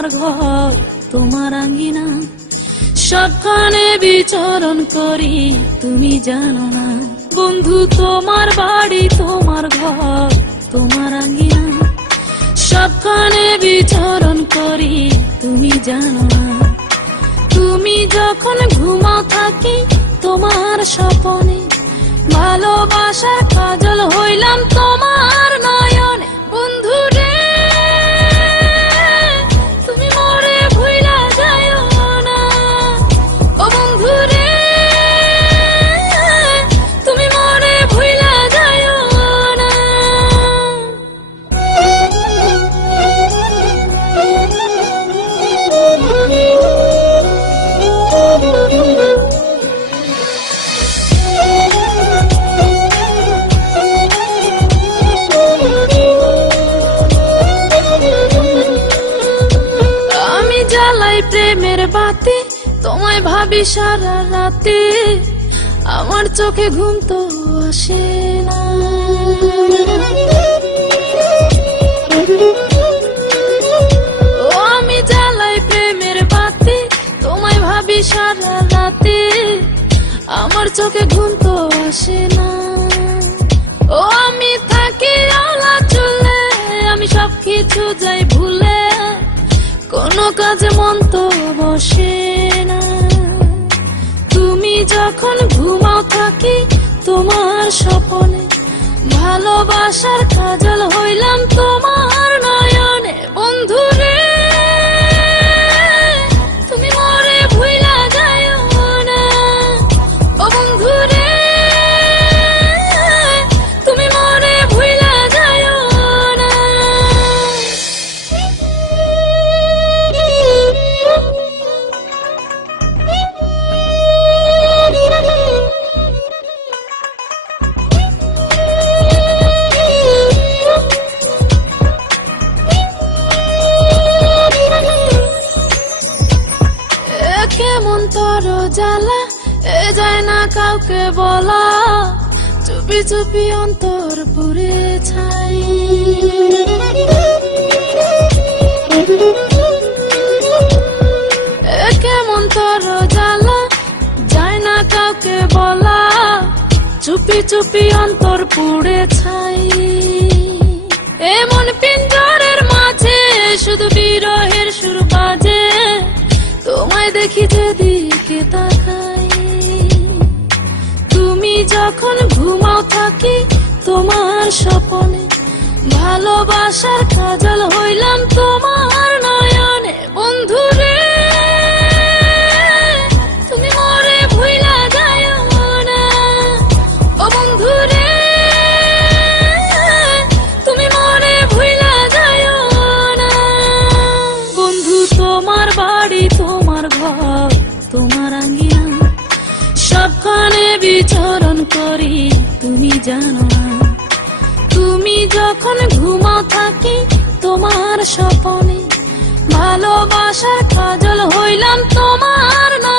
তোমার ঘর তোমার আঙ্গিনা, সবখানে বিচরণ করি তুমি জানো না। বন্ধু তোমার বাড়ি তোমার ঘর তোমার আঙ্গিনা, সবখানে বিচরণ করি তুমি জানো না। তুমি যখন ঘুমাও থাকি তোমার স্বপনে, ভালোবাসার কাজল হইলাম তোমার নয়নে। বন্ধু রে তুমি মরে ভুইলা যাইও না, ও বন্ধু রে তুমি মরে ভুইলা যাইও না। প্রেমের বাতি তোমায় ভাবি সারা রাতে, আমার চোখে ঘুম তো আসে না। ও আমি জ্বালাই প্রেমের বাতি তোমায় ভাবি সারা রাতে, আমার চোখে ঘুম তো আসে না। ও আমি থাকি আলা চুলে, আমি সবকিছু যাই ভুলে, কোনো কাজে মন তো বসে না। তুমি যখন ঘুমাও থাকি তোমার স্বপনে, ভালোবাসার কাজল হইলাম তোমার নয়নে। বন্ধু রে তুমি মরে ভুইলা যাইও না, ও বন্ধু রে তুমি মরে ভুইলা যাইও না। কেমন তোর জ্বালা এ যায় না কাউকে বলা, চুপি চুপি অন্তর পুড়ে ছাই। কেমন তোর জ্বালা যায় না কাউকে বলা, চুপি চুপি অন্তর পুড়ে ছাই। এমন পিঞ্জরের মাঝে শুধু বিরহের সুর বাজে, তোমায় দেখি যেদিকে তাকাই। তুমি যখন ঘুমাও থাকি তোমার স্বপনে, ভালোবাসার কাজল হইলাম তোমার নয়নে। বন্ধু রে তুমি মরে ভুইলা যাইও না, ও বন্ধু রে তুমি মরে ভুইলা যাইও না। বন্ধু তোমার বাড়ি তোমার ঘর তোমার আঙ্গিনা, সবখানে বিচরণ করি তুমি জানো না। তুমি যখন ঘুমাও থাকি তোমার স্বপনে, ভালোবাসার কাজল হইলাম তোমার না।